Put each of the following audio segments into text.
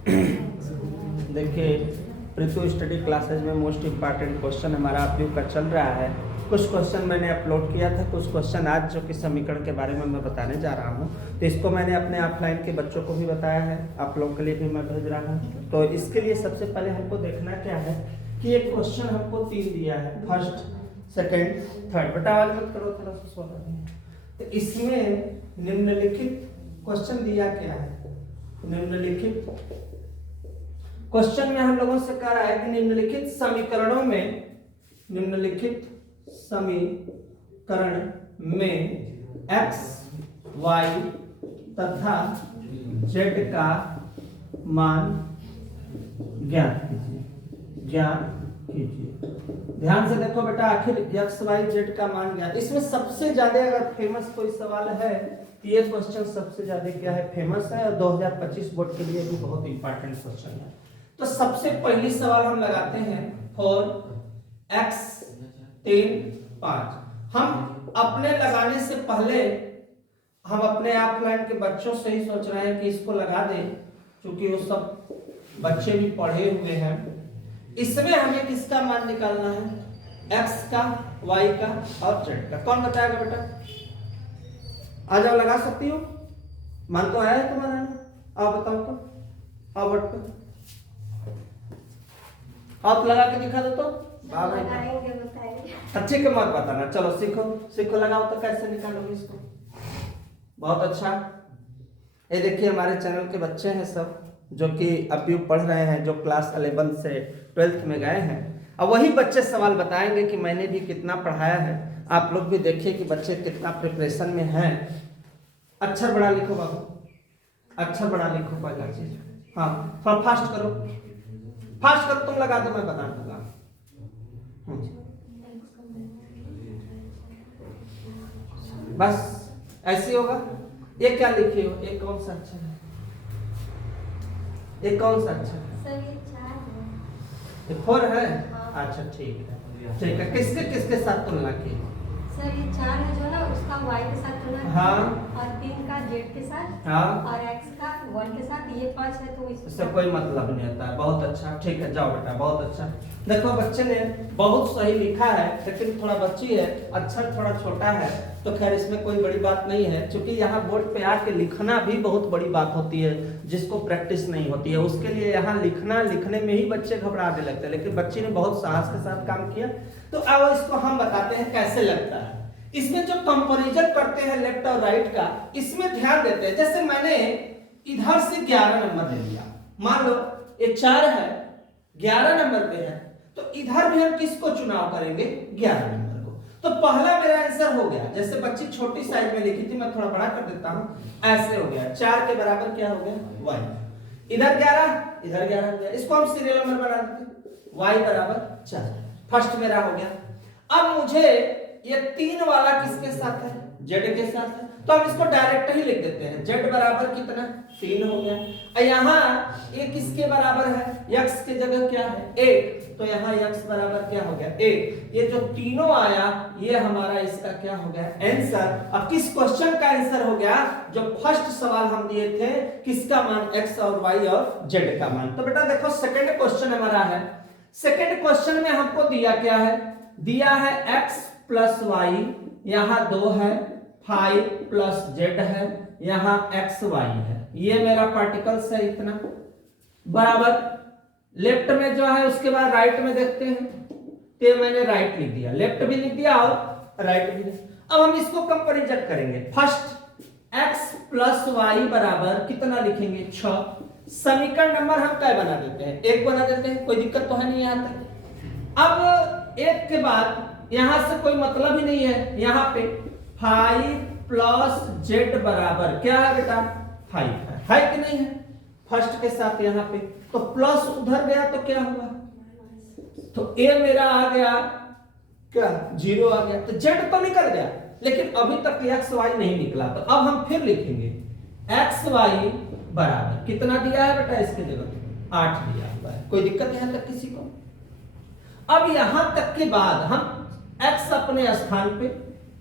देखिए, पृथ्वी study classes में most important question हमारा अभी का चल रहा है। कुछ क्वेश्चन मैंने अपलोड किया था, कुछ क्वेश्चन आज जो कि समीकरण के बारे में मैं बताने जा रहा हूँ। तो इसको मैंने अपने ऑफलाइन के बच्चों को भी बताया है, आप लोग के लिए भी मैं भेज रहा हूँ। तो इसके लिए सबसे पहले हमको देखना क्या है कि एक क्वेश्चन हमको 3 दिया है, फर्स्ट, सेकेंड, थर्ड। बेटा आवाज मत करो, थोड़ा सा सो रहा है। तो इसमें निम्नलिखित क्वेश्चन दिया क्या है? निम्नलिखित क्वेश्चन में हम लोगों से कह रहा है कि निम्नलिखित समीकरणों में, निम्नलिखित समीकरण में x, y तथा z का मान ज्ञात कीजिए। ध्यान से देखो बेटा, आखिर x, y, z का मान ज्ञात। इसमें सबसे ज्यादा अगर फेमस कोई सवाल है तो ये क्वेश्चन सबसे ज्यादा क्या है, फेमस है, और 2025 बोर्ड के लिए भी बहुत इंपॉर्टेंट क्वेश्चन है। तो सबसे पहली सवाल हम लगाते हैं, 4x 3 5। हम अपने लगाने से पहले हम अपने ऑफलाइन के बच्चों से ही सोच रहे हैं कि इसको लगा दें, क्योंकि वो सब बच्चे भी पढ़े हुए हैं। इसमें हमें किसका मान निकालना है? x का, y का और z का। कौन बताएगा बेटा? आ जाओ, लगा सकती हो। मान तो आया है तुम्हारा ना? आप बताओ तो, आओ बट आप लगा के दिखा दो तो। अच्छे के मत बताना, चलो सीखो लगाओ। तो कैसे निकालोगे इसको? बहुत अच्छा। ये देखिए, हमारे चैनल के बच्चे हैं सब, जो कि अभी पढ़ रहे हैं, जो क्लास 11 से 12th में गए हैं। अब वही बच्चे सवाल बताएंगे कि मैंने भी कितना पढ़ाया है। आप लोग भी देखिए कि बच्चे कितना प्रिपरेशन में हैं। अक्षर बड़ा लिखो बाबू, अक्षर बड़ा लिखो पहला चीज। हाँ, थोड़ा फास्ट करो, तुम लगा दो, मैं बता दूंगा। बस ऐसे होगा। ये क्या लिखे हो? एक कौन सा अक्षर है? एक कौन सा अक्षर है? सर ये 4 है। ये 4 है? हाँ। अच्छा ठीक है। किसके साथ तुलना की? सर ये 4 है जो ना, उसका y के साथ तुलना की। हाँ। और 3 का z के साथ। हाँ। और x का 1 के साथ। ये 5 है तो इससे कोई मतलब नहीं होता है। बहुत अच्छा, ठीक है, जाओ बेटा, बहुत अच्छा। देखो, बच्चे ने बहुत सही लिखा है, लेकिन थोड़ा बच्ची है, अक्षर थोड़ा छोटा है, तो खैर इसमें कोई बड़ी बात नहीं है। क्योंकि यहाँ बोर्ड पे आके लिखना भी बहुत बड़ी बात होती है, जिसको प्रैक्टिस नहीं होती है उसके लिए यहाँ लिखने में ही बच्चे घबराने लगते हैं। लेकिन बच्ची ने बहुत साहस के साथ काम किया। तो अब इसको हम बताते हैं कैसे लगता है। इसमें जो कंपैरिजन करते हैं लेफ्ट और राइट का, इसमें ध्यान देते हैं। जैसे मैंने इधर से 11 नंबर ले लिया, मान लो ये 4 है, 11 नंबर पे है, तो इधर भी हम किसको चुनाव करेंगे? 11 नंबर को। तो पहला मेरा आंसर हो गया। जैसे बच्ची छोटी साइज में लिखी थी, मैं थोड़ा बड़ा कर देता हूं, ऐसे हो गया। 4 के बराबर क्या हो गया? y। इधर 11, इधर 11 हो गया। इसको हम सीरियल नंबर बना देते हैं, y बराबर 4। फर्स्ट मेरा हो गया। अब मुझे ये 3 वाला किसके साथ है? z के साथ है, तो हम इसको डायरेक्ट ही लिख देते हैं। z बराबर कितना? 3 हो गया। और यहाँ ये किसके बराबर है? x की जगह क्या है? 8, तो यहाँ x बराबर क्या हो गया? 8। ये जो तीनों आया, ये हमारा इसका क्या हो गया? आंसर। अब किस क्वेश्चन का आंसर हो गया? जो फर्स्ट सवाल हम दिए थे, किसका मान? x और y और z का मान। तो बेटा देखो, सेकंड क्वेश्चन हमारा है। सेकंड क्वेश्चन में हमको दिया क्या है? दिया है x प्लस y, यहाँ 2 है, 5 प्लस z है, यहाँ x y है। ये मेरा पार्टिकल्स है इतना, बराबर। लेफ्ट में जो है, उसके बाद राइट में देखते हैं, तो मैंने राइट लिख दिया, लेफ्ट भी लिख दिया और राइट भी लिख दिया। अब हम इसको कंपैरिजन करेंगे। फर्स्ट x प्लस वाई बराबर कितना लिखेंगे? 6। समीकरण नंबर हम क्या बना देते हैं? 1 बना देते हैं, कोई दिक्कत तो है नहीं यहाँ तक। अब 1 के बाद यहां से कोई मतलब ही नहीं है, यहाँ पे 5 प्लस z बराबर क्या है बेटा? 5 है कि नहीं है? फर्स्ट के साथ यहाँ पे, तो प्लस उधर गया तो क्या हुआ? तो a मेरा आ गया क्या? 0 आ गया। तो z तो निकल गया, लेकिन अभी तक x y नहीं निकला। तो अब हम फिर लिखेंगे x y बराबर कितना दिया है बेटा? इसके जगह 8 दिया हुआ है। कोई दिक्कत यहां तक किसी को? अब यहां तक के बाद हम x अपने स्थान पे,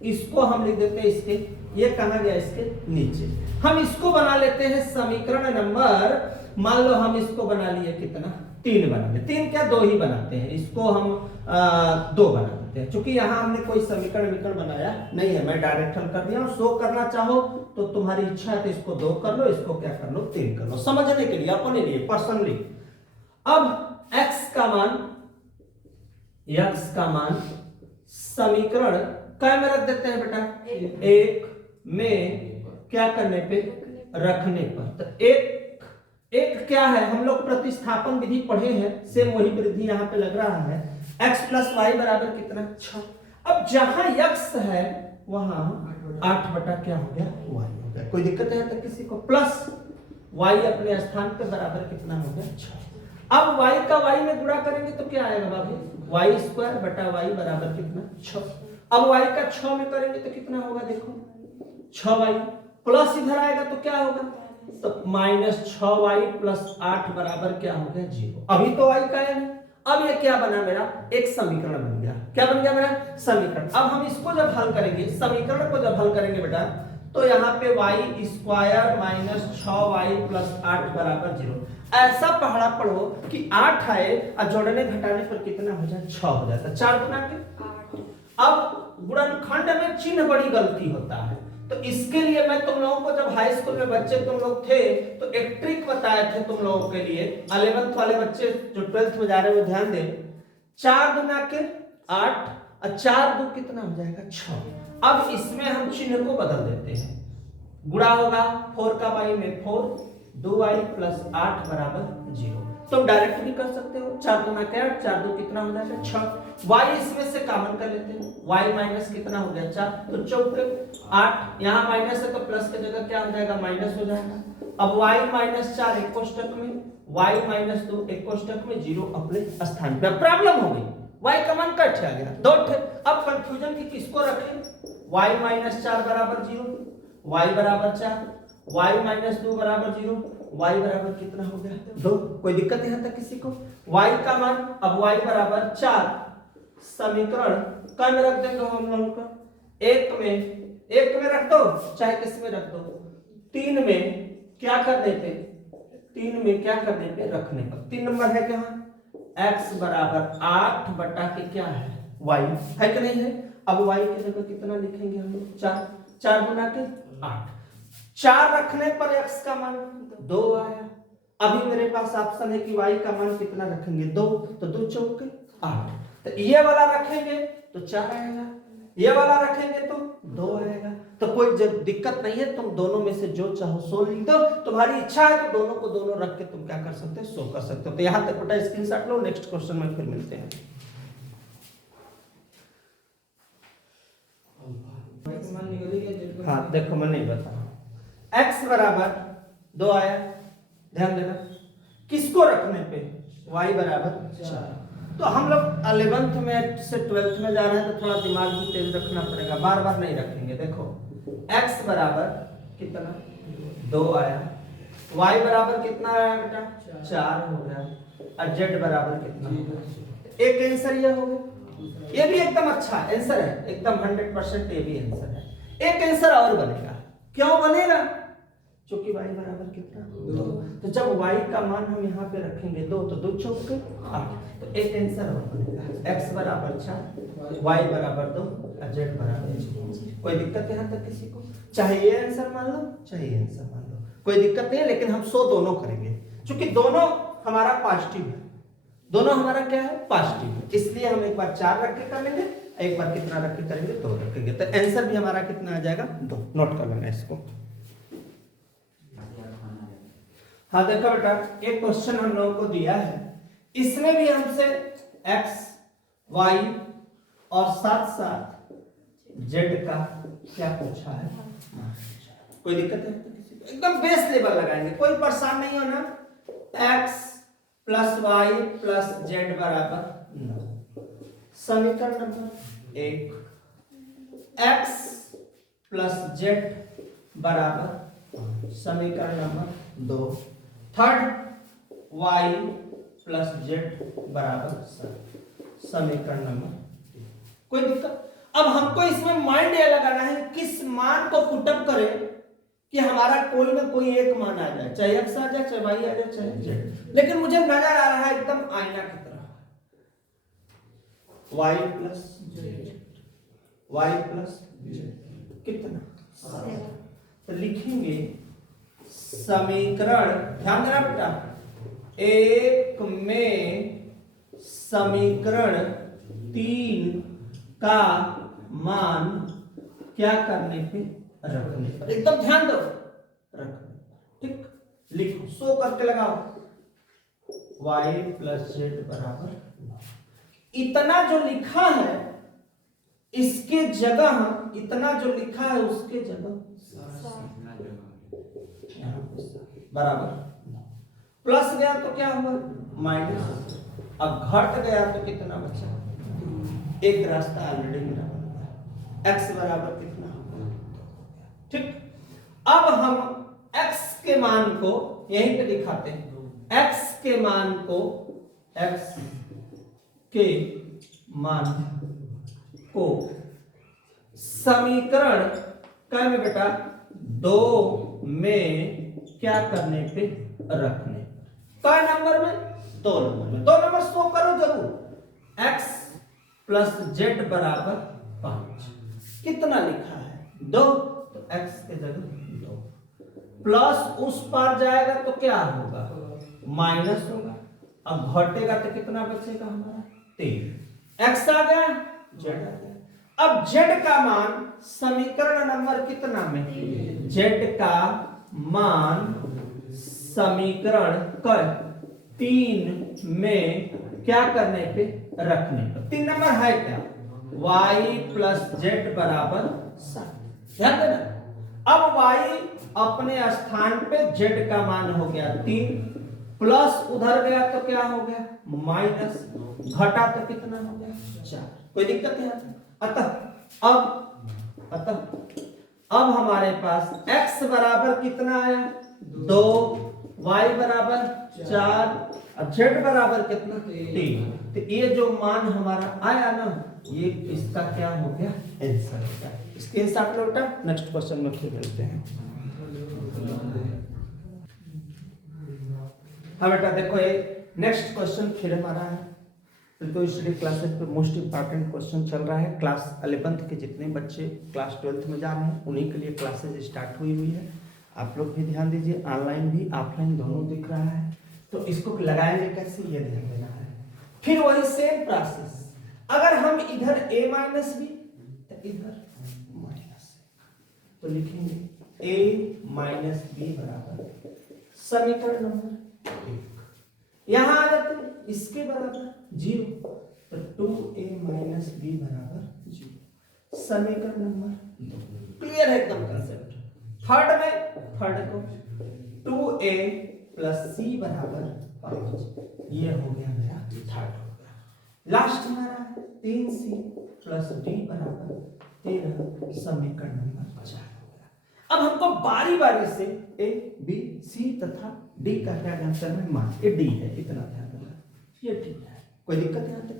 इसको हम लिख देते हैं इसके ये कहाँ गया इसके नीचे। हम इसको बना लेते हैं समीकरण नंबर, मान लो हम इसको बना लिए कितना 3 बना ले, 3 क्या 2 ही बनाते हैं, इसको हम 2 बना देते हैं, क्योंकि यहाँ हमने कोई समीकरण बनाया नहीं है, मैं डायरेक्ट हल कर दिया। सो करना चाहो तो तुम्हारी इच्छा है तो इसको 2 कर लो, इसको क्या कर लो 3 कर लो, समझने के लिए, अपने लिए पर्सनली। अब x का मान समीकरण क्या में रख देते हैं बेटा, 1 में क्या करने पे रखने पर। तो एक क्या है, हम लोग प्रतिस्थापन विधि पढ़े हैं, सेम वही विधि यहाँ पे लग रहा है। x प्लस वाई बराबर कितना 6। अब जहां x है वहां 8 बटा क्या हो गया y हो गया। कोई दिक्कत है तक किसी को, प्लस y अपने स्थान पे बराबर कितना हो गया 6। अब y का y में गुणा करेंगे तो क्या आएगा बाबू, y स्क्वायर बटा y बराबर कितना 6। अब y का 6 में करेंगे तो कितना होगा, देखो 6y, प्लस इधर आएगा तो क्या होगा, तो माइनस 6y प्लस 8 बराबर क्या हो गया 0। अभी तो y का है नहीं, अब ये क्या बना मेरा, एक समीकरण बन गया। क्या बन गया मेरा समीकरण। अब हम इसको जब हल करेंगे, समीकरण को जब हल करेंगे बेटा, तो यहाँ पे y square minus 6y plus 8 बराबर 0। ऐसा पढ़ा पढ़ो कि 8 आए और जोड़ने घटाने पर कितना हो जाए 6 हो जाता है, 4 गुना के 8। अब गुणनखंड में चिन्ह बड़ी गलती होता है, तो इसके लिए मैं तुम लोगों को जब हाई स्कूल में बच्चे तुम लोग थे तो एक ट्रिक बताए थे तुम लोगों के लिए। 11th वाले बच्चे जो 12th में जा रहे हैं वो ध्यान दें, 4 गुना के 8 और 4 दो कितना हो जाएगा 6। अब इसमें हम चिन्ह को बदल देते हैं, गुणा होगा 4 का y में 4, 2y प्लस 8 बराबर 0। तुम डायरेक्ट भी कर सकते हो, 4 गुना के 8, 4 दो कितना हो जाएगा 6। y इसमें से कॉमन कर लेते हैं, y माइनस कितना हो गया 4, तो 4 8, यहाँ माइनस है तो प्लस की जगह क्या हो जाएगा माइनस हो जाएगा। अब y माइनस 4 एक कोष्टक में, y माइनस 2 एक कोष्टक में, 0 अपने स्थान पे। प्रॉब्लम हो गई, y का मान कट गया 2 ठे। अब कंफ्यूजन की किसको रखें, y माइनस 4 बराबर 0, y बराबर 4, y माइनस 2 बराबर 0, y बराबर कितना हो गया 2। कोई दिक्कत यहाँ तक किसी को। y का मान, अब y बराबर 4, समीकरण कौन में रख देंगे हम लोगों का, एक में रख दो, चाहे किस में रख दो, 3 में क्या कर देते, 3 में क्या कर देते रखने पर। 3 नंबर है क्या, x बराबर 8 बटा के क्या है y है कि नहीं है। अब y की जगह कितना लिखेंगे हम लोग 4, 4 गुना के 8, 4 रखने पर x का मान 2 आया। अभी मेरे पास ऑप्शन है कि y का मान कितना रखेंगे 2, तो 2 चौके 8, तो ये वाला रखेंगे तो 4 आएगा, ये वाला रखेंगे तो 2 आएगा। तो कोई जब दिक्कत नहीं है, तुम दोनों में से जो चाहो सो लिख दो, तुम्हारी इच्छा है तो दोनों को दोनों रख के तुम क्या कर सकते हो, सो कर सकते हो। तो यहाँ तक बेटा स्क्रीनशॉट लो, नेक्स्ट क्वेश्चन में फिर मिलते हैं। हाँ देखो मैं नहीं बता, x बराबर 2 आया, ध्यान देना किसको रखने पे, y बराबर 4। तो हम लोग 11th में से 12th में जा रहे हैं तो थोड़ा दिमाग भी तेज रखना पड़ेगा, बार बार नहीं रखेंगे। देखो x बराबर कितना 2 आया, y बराबर कितना आया बेटा 4 हो गया, और z बराबर कितना, एक आंसर ये हो गया। ये भी एकदम अच्छा आंसर है, एकदम 100% ये भी आंसर है। एक आंसर और बनेगा, क्यों बनेगा, क्योंकि y बराबर कितना 2, तो जब y का मान हम यहाँ पे रखेंगे 2, तो 2 चौके 8, तो एक आंसर और बनेगा, x बराबर 4, y बराबर 2 और z बराबर 0। कोई दिक्कत यहाँ तक किसी को, चाहे ये आंसर मान लो चाहे ये आंसर मान लो, कोई दिक्कत नहीं है। लेकिन हम 100 दोनों करेंगे, क्योंकि दोनों हमारा पॉजिटिव है, दोनों हमारा क्या है पॉजिटिव है, इसलिए हम एक बार 4 रख के कर लेंगे, एक बार कितना रख के करेंगे 2 रखेंगे, तो आंसर भी हमारा कितना आ जाएगा 2। नोट कर लेना इसको। हाँ देखो बेटा, एक क्वेश्चन हम लोगों को दिया है, इसमें भी हमसे x, y और साथ साथ z का क्या पूछा है। कोई दिक्कत है तो किसी को, एकदम बेस लेवल लगाएंगे, कोई परेशान नहीं होना। x plus y plus z बराबर 9, समीकरण नंबर 1, x प्लस जेड बराबर, समीकरण number 2, third y plus z बराबर 7, समीकरण नंबर 3। कोई दिक्कत। अब हमको इसमें माइंड ये लगाना है किस मान को पुटअप करें कि हमारा कोई ना कोई एक मान आ जाए, चाहे x आ जाए, चाहे y आ जाए, चाहे z। लेकिन मुझे नजर आ रहा है एकदम आईना की तरह, y प्लस z कितना 7। तो लिखेंगे समीकरण, ध्यान देना बेटा, एक में समीकरण 3 का मान क्या करने पे रखने पर, एकदम ध्यान दो, रखने, ठीक। लिखो, सो करके लगाओ, y प्लस जेड बराबर 9। इतना जो लिखा है इसके जगह, इतना जो लिखा है उसके जगह बराबर, प्लस गया तो क्या हुआ माइनस, अब घट गया तो कितना बचा, एक रास्ता ऑलरेडी मेरा बन गया, x बराबर कितना होगा, ठीक। अब हम x के मान को यहीं पे दिखाते हैं, x के मान को, x के मान को समीकरण क्या में बेटा 2 में क्या करने पे रखने, क्या नंबर में 2 नंबर में, 2 नंबर शो करो जरूर, x प्लस जेड बराबर 5, कितना लिखा है 2, तो x के जगह 2, प्लस उस पार जाएगा तो क्या होगा माइनस होगा, अब घटेगा तो कितना बचेगा हमारा 3, x आ गया, z आ गया। अब z का मान समीकरण नंबर कितना में, z का मान समीकरण 3 में क्या करने पे रखने पर, 3 नंबर है क्या, y प्लस जेड बराबर 7। ध्यान देना, अब y अपने स्थान पे z का मान हो गया 3, प्लस उधर गया तो क्या हो गया माइनस, घटा तो कितना हो गया 4, कोई दिक्कत है। अब हमारे पास x बराबर कितना आया 2, y बराबर 4 और z बराबर कितना 3, तो ये जो मान हमारा आया ना, ये इसका क्या हो गया आंसर हो गया। स्क्रीनशॉट लो बेटा, नेक्स्ट क्वेश्चन में फिर मिलते हैं। हाँ बेटा देखो, ये नेक्स्ट क्वेश्चन फिर हमारा है, तो स्टडी क्लासेस पे मोस्ट इंपॉर्टेंट क्वेश्चन चल रहा है। क्लास 11th के जितने बच्चे क्लास 12th में जा रहे हैं उन्हीं के लिए क्लासेस स्टार्ट हुई है। आप लोग भी ध्यान दीजिए, ऑनलाइन भी ऑफलाइन दोनों दिख रहा है, तो इसको लगाएंगे कैसे ये ध्यान देना है। फिर वही सेम प्रोसेस, अगर हम इधर a माइनस बी तो इधर माइनस, तो लिखेंगे a माइनस बी बराबर समीकरण नंबर 1, यहां आ जाते हैं इसके बराबर 0, तो 2a माइनस बी बराबर 0, समीकरण नंबर 2। क्लियर है एकदम कंसेप्ट। थर्ड में, थर्ड को 2a प्लस सी बराबर 5, ये हो गया मेरा थर्ड हो गया। लास्ट हमारा 3c प्लस डी बराबर 13, समीकरण नंबर 4 हो गया। अब हमको बारी बारी से a b c तथा d का क्या आंसर में मान, ये d है, इतना ध्यान रखना, ये ठीक है, कोई दिक्कत यहाँ तक।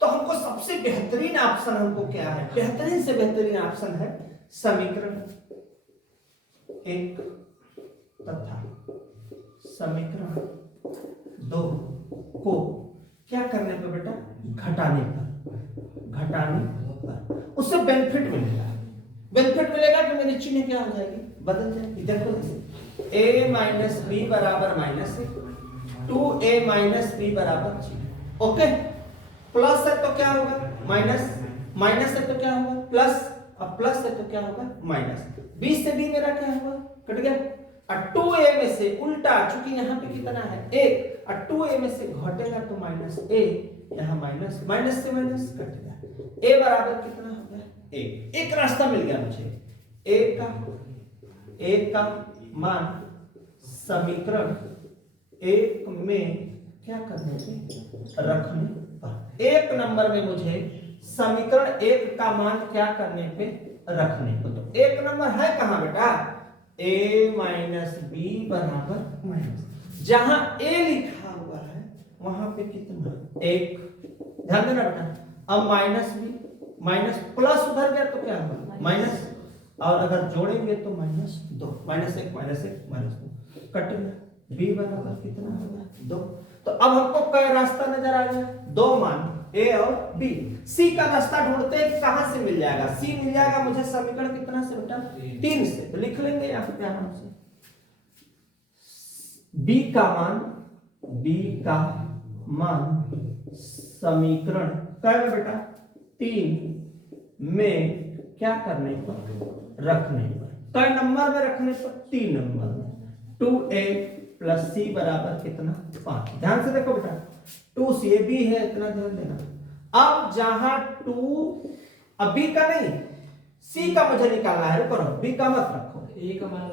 तो हमको सबसे बेहतरीन ऑप्शन हमको क्या है, बेहतरीन से बेहतरीन ऑप्शन है समीकरण 1 तथा समीकरण 2 को क्या करने पर बेटा घटाने पर उससे बेनिफिट मिलेगा। बेनिफिट मिलेगा कि मेरी चिन्ह क्या हो जाएगी, बदल जाएगी। देखो a माइनस बी बराबर माइनस 2a माइनस बी बराबर 0, ओके। प्लस है तो क्या होगा माइनस, माइनस है तो क्या होगा प्लस, अब प्लस है तो क्या होगा माइनस, b से b मेरा क्या होगा कट गया, और 2a में से उल्टा, चूंकि यहाँ पे कितना है 1, और 2a में से घटेगा तो माइनस a, यहाँ माइनस, माइनस से माइनस कट गया, a बराबर कितना हो गया 1, एक रास्ता मिल गया मुझे, a का मान समीकरण 1 में क्या करने पे रखने पर, 1 नंबर में मुझे समीकरण 1 का मान क्या करने पे रखने को, तो 1 नंबर है कहां बेटा, a माइनस बी बराबर माइनस, जहां a लिखा हुआ है वहां पे कितना 1, ध्यान देना बेटा। अब माइनस बी माइनस, प्लस उधर गया तो क्या होगा माइनस, और अगर जोड़ेंगे तो -2, -1 -1 -2 कट गया। b बराबर कितना होगा 2। तो अब हमको क्या रास्ता नजर आ गया, दो मान a और b। c का रास्ता ढूंढते हैं, कहां से मिल जाएगा, c मिल जाएगा मुझे समीकरण कितना से बेटा 3 से, तो लिख लेंगे यहाँ पे आराम से b का मान समीकरण क्या है बेटा 3 में क्या करने पर रखने पर, कई नंबर में रखने पर 3 नंबर में 2a + c बराबर कितना 5। ध्यान से देखो बेटा 2c ये b है, इतना ध्यान देना। अब जहां 2 अब b का नहीं c का मुझे निकालना है, करो b का मत रखो,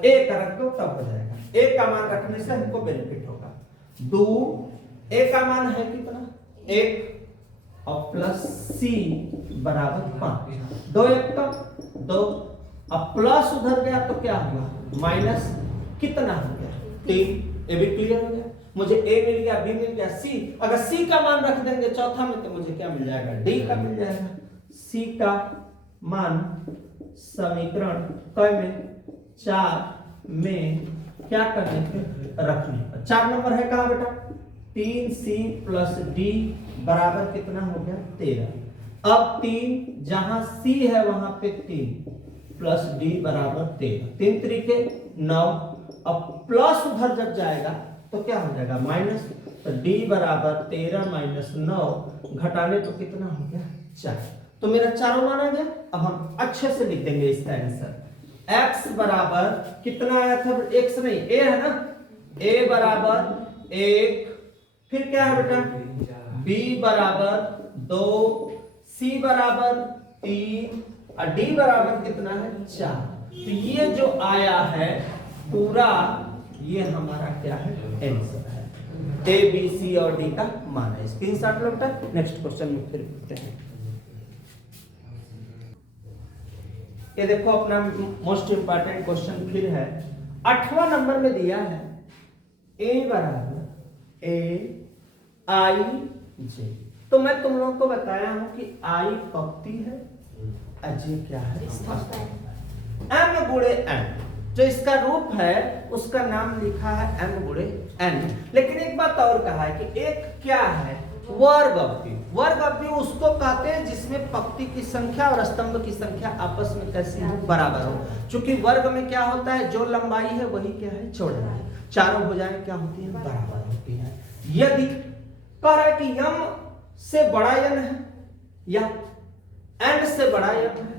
a का रख दो तब हो जाएगा। a का मान रखने से हमको बेनिफिट होगा। 2 a का मान है कितना 1 और प्लस c बराबर 5, 2 1 का 2, अब प्लस उधर गया तो क्या हुआ माइनस, कितना हो गया 3। ये भी क्लियर हो गया, मुझे a मिल गया, b मिल गया, c अगर c का मान रख देंगे चौथा में तो मुझे क्या मिल जाएगा d का मिल जाएगा। c का मान समीकरण क में 4 में क्या करने पे रखने पर, 4 नंबर है कहां बेटा 3c + d बराबर कितना हो गया 13। अब 3 जहां c है वहां पे 3 + d बराबर 13, 3 3 9। अब प्लस उधर जब जाएगा तो क्या हो जाएगा माइनस, तो d बराबर 13 - 9 घटाने तो कितना हो गया 4। तो मेरा चारों मान आ गया। अब हम अच्छे से लिख देंगे इसका आंसर, x बराबर कितना आया था, x नहीं a है ना, a बराबर 1, फिर क्या है बेटा b बराबर 2, c बराबर 3 और d बराबर कितना है 4। तो ये जो आया है पूरा ये हमारा क्या है आंसर है, a b c और d का मान है। स्क्रीनशॉट लो बेटा, नेक्स्ट क्वेश्चन में फिर पूछते हैं। ये देखो अपना मोस्ट इंपॉर्टेंट क्वेश्चन फिर है, 8वां नंबर में दिया है a बराबर a i j। तो मैं तुम लोगों को बताया हूं कि i पंक्ति है और j क्या है, m गुणे n, जो इसका रूप है उसका नाम लिखा है m गुणे n। लेकिन एक बात और कहा है कि एक क्या है वर्ग अवयव, वर्ग अवयव उसको कहते हैं जिसमें पंक्ति की संख्या और स्तंभ की संख्या आपस में कैसे हो बराबर हो। क्योंकि वर्ग में क्या होता है जो लंबाई है वही क्या है चौड़ाई, चारों भुजाएं क्या होती हैं बराबर होती हैं। यदि कह रहा है कि m से बड़ा n है या n से बड़ा n है,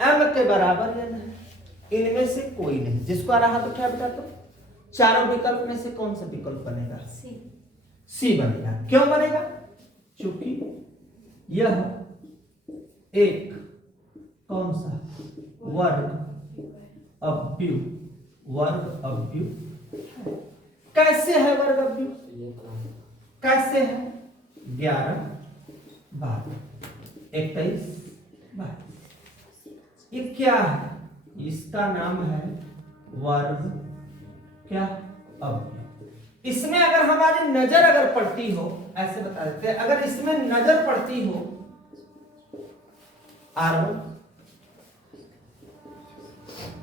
m के बराबर n है, इनमें से कोई नहीं, जिसको आ रहा तो क्या बेटा, तो चारों विकल्प में से कौन सा विकल्प बनेगा सी बनेगा। क्यों बनेगा, क्योंकि यह एक कौन सा वर्ग अवयव है। कैसे है वर्ग अवयव, कैसे है 11 12 21 22, ये क्या है, इसका नाम है वर्ग क्या अवयव। इसमें अगर हमारी नजर अगर पड़ती हो, ऐसे बता देते हैं, अगर इसमें नजर पड़ती हो R1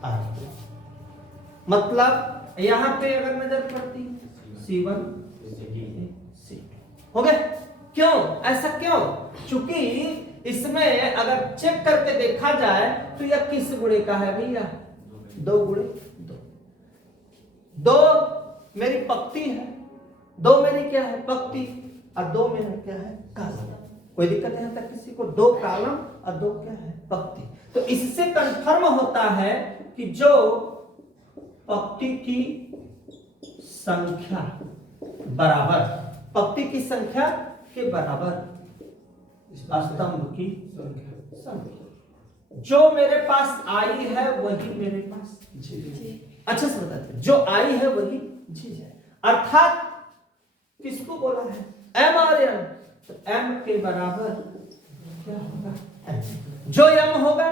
R2, मतलब यहां पे अगर नजर पड़ती C1 C2 हो गया। क्यों ऐसा क्यों, क्योंकि इसमें अगर चेक करके देखा जाए तो यह किस गुणे का है भैया 2 गुणे 2 मेरी पंक्ति है, 2 मेरी क्या है पंक्ति और 2 मेरा क्या है कॉलम। कोई दिक्कत है तक किसी को, 2 कॉलम और 2 क्या है पंक्ति। तो इससे कंफर्म होता है कि जो पंक्ति की संख्या बराबर, पंक्ति की संख्या के बराबर स्तंभ की संख्या, जो मेरे पास आई है वही मेरे पास j। अच्छा से बताते हैं, जो आई है वही j है, अर्थात किसको बोला है m और n, तो m के बराबर क्या होगा n, जो m होगा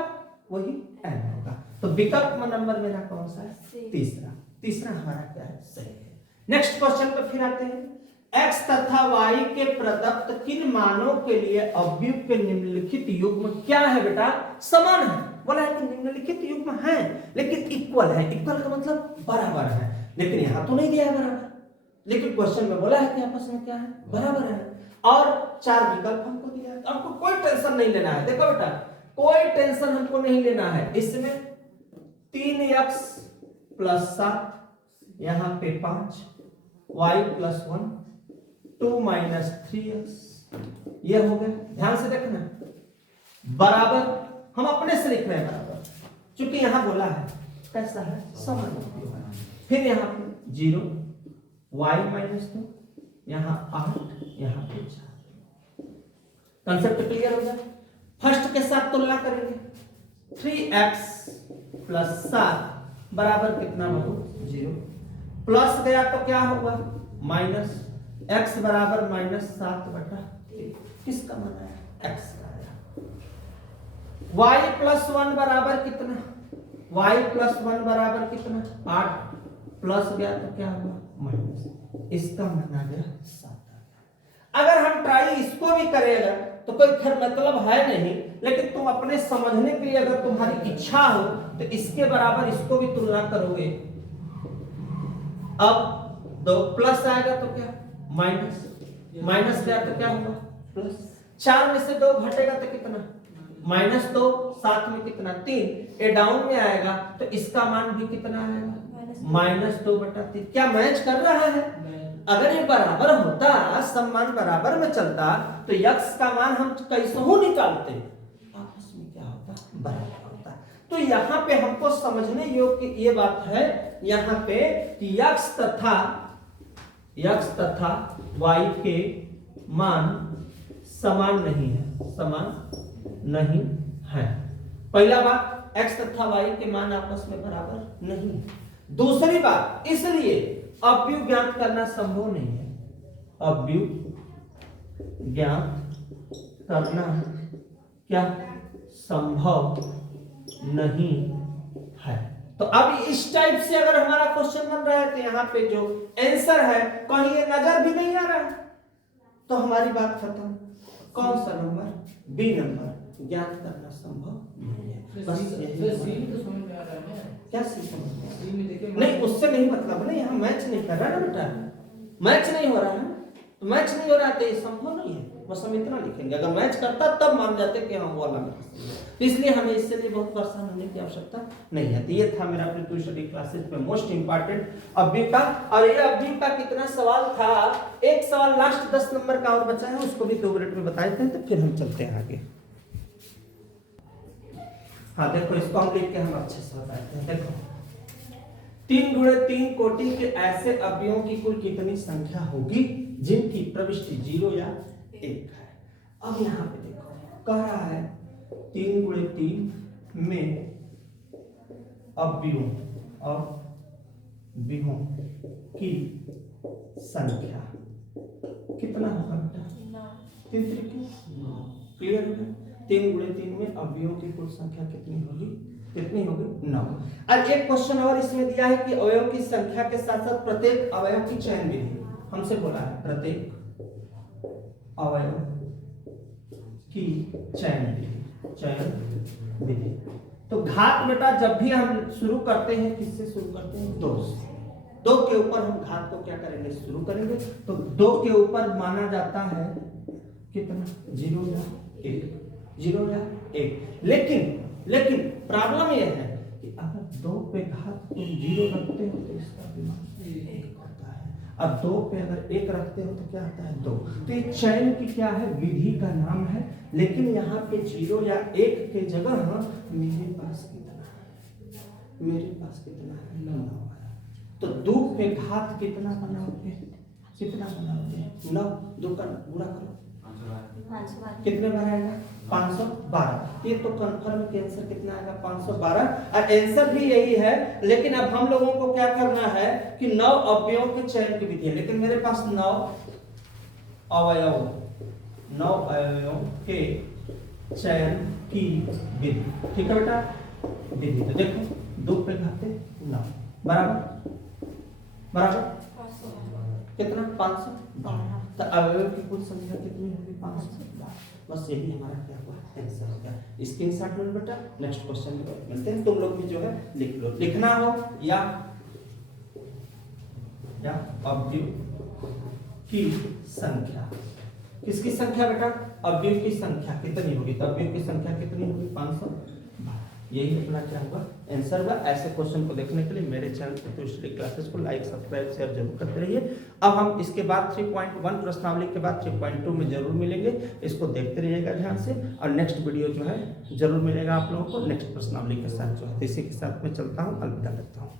वही n होगा। तो विकल्प नंबर मेरा कौन सा है तीसरा, तीसरा हमारा क्या है सही है। नेक्स्ट क्वेश्चन पे फिर आते हैं, x तथा y के प्रदत्त किन मानों के लिए अवयव के निम्नलिखित युग्म क्या है बेटा, समान है। बोला है कि निम्नलिखित युग्म है लेकिन इक्वल है। इक्वल का मतलब बराबर है, लेकिन यहां तो नहीं दिया है बराबर, लेकिन क्वेश्चन में बोला है कि आपस में क्या है, बराबर है। और 4 विकल्प हमको दिया है, तो आपको कोई टेंशन नहीं लेना है। देखो बेटा, कोई टेंशन हमको नहीं लेना है। इसमें 3x + 7, यहां पे 5, y + 1, 2 - 3x, ये हो गया। ध्यान से देखना, बराबर हम अपने से लिख रहे हैं बराबर, क्योंकि यहां बोला है कैसा है, समान। फिर यहां पे 0, y - 2, यहां 8, यहां पे 4। कंसेप्ट क्लियर हो गया। फर्स्ट के साथ तुलना करेंगे, 3x + 7 बराबर कितना होगा, 0। प्लस गया तो क्या होगा, माइनस, x बराबर -7/3। किसका मान आया, x का आया। y + 1 बराबर कितना, y + 1 बराबर कितना, 8, प्लस गया तो क्या हुआ, माइनस, इसका मान आ गया 7 आ गया। अगर हम ट्राई इसको भी करेगा तो कोई खैर मतलब है नहीं, लेकिन तुम अपने समझने के लिए अगर तुम्हारी इच्छा हो तो इसके बराबर इसको भी तुलना करोगे। अब 2 प्लस आएगा तो क्या, माइनस, माइनस गया तो क्या होगा, प्लस। 4 में से 2 घटेगा तो कितना, -2, 7 में कितना, 3। ये डाउन में आएगा तो इसका मान भी कितना आएगा, -2/3। क्या मैच कर रहा है? अगर ये बराबर होता, सब मान बराबर में चलता, तो x का मान हम कैसे हो निकालते, आपस में क्या होता, बराबर होता। तो यहाँ पे हमको समझने योग्य ये बात है, यहाँ पे कि x तथा y के मान समान नहीं है, समान नहीं है। पहला बात, x तथा y के मान आपस में बराबर नहीं है। दूसरी बात, इसलिए अवयव ज्ञात करना संभव नहीं है। अवयव ज्ञात करना क्या संभव नहीं है। तो अब इस टाइप से अगर हमारा क्वेश्चन बन रहा है तो यहाँ पे जो आंसर है कहीं ये नजर भी नहीं आ रहा है, तो हमारी बात खत्म। कौन सा नंबर, बी नंबर ज्ञात करना संभव नहीं है। बस क्या नहीं, उससे नहीं मतलब नहीं, यहाँ मैच नहीं कर रहा ना बेटा, मैच नहीं हो रहा है, तो मैच नहीं हो रहा तो ये संभव नहीं है। बस हम इतना लिखेंगे, अगर मैच करता तब मान जाते कि हाँ वो वाला मैच। इसलिए हमें इससे लिए बहुत परेशान होने की आवश्यकता नहीं है। तो ये था मेरा प्रीटू स्टडी क्लासेस में मोस्ट इंपॉर्टेंट अवयव का। और ये अवयव का कितना सवाल था, एक सवाल लास्ट 10 नंबर का और बचा है, उसको भी 2 मिनट में बता देते हैं, तो फिर हम चलते हैं आगे। हाँ देखो, इसको हम लिख के हम अच्छे से बताते हैं। देखो, 3 × 3 कोटि के ऐसे अवयवों की कुल कितनी संख्या होगी जिनकी प्रविष्टि 0 या 1 है। अब यहाँ पे देखो, कह रहा है 3 × 3 में अवयवों की संख्या कितना होगा बेटा, 3 त्रिक 9। क्लियर हो गया। 3 × 3 में अवयवों की कुल संख्या कितनी होगी, 9। अब एक क्वेश्चन और इसमें दिया है कि अवयव की संख्या के साथ साथ प्रत्येक अवयव की चयन विधि हमसे बोला है, प्रत्येक अवयव की चयन विधि। तो घात बेटा जब भी हम शुरू करते हैं, किससे शुरू करते हैं, 2 से। 2 के ऊपर हम घात को क्या करेंगे, शुरू करेंगे। तो 2 के ऊपर माना जाता है कितना, 0 या 1, 0 या 1। लेकिन प्रॉब्लम यह है कि अगर 2 पे घात तुम 0 रखते हो तो इसका भी मान 1 होता है। अब 2 पे अगर 1 रखते हो तो क्या आता है, 2। तो ये चयन की क्या है, विधि का नाम है। लेकिन यहाँ पे 0 या 1 के जगह मेरे पास कितना है, 9 है। तो 2 पे घात कितना बनाओगे, 9। 2 का गुणा करो, कितने बार आएगा, 512। ये तो कंफर्म के आंसर कितना आएगा, 512। और आंसर भी यही है। लेकिन अब हम लोगों को क्या करना है कि 9 अवयवों के चयन की विधि है। लेकिन मेरे पास 9 अवयवों के चयन की विधि, ठीक है बेटा, विधि। तो देखो 2 पे घाते 9 बराबर कितना 500। तो अवयव की कुल संख्या कितनी होगी 500। बस यही हमारा क्या हुआ आंसर हो गया। स्क्रीनशॉट लो बेटा, नेक्स्ट क्वेश्चन में मिलते हैं। तुम लोग भी जो है लिख लो, लिखना हो या अवयव की संख्या, किसकी संख्या बेटा, अवयव की संख्या कितनी होगी, तो अवयव की संख्या कितनी होगी 500। यही अपना क्या होगा आंसर होगा। ऐसे क्वेश्चन को देखने के लिए मेरे चैनल तो स्टडी क्लासेस को लाइक सब्सक्राइब शेयर जरूर करते रहिए। अब हम इसके बाद 3.1 प्रश्नावली के बाद 3.2 में जरूर मिलेंगे, इसको देखते रहिएगा ध्यान से। और नेक्स्ट वीडियो जो है जरूर मिलेगा आप लोगों को नेक्स्ट प्रश्नावली के साथ जो है। इसी के साथ मैं चलता हूँ, अलविदा करता हूँ।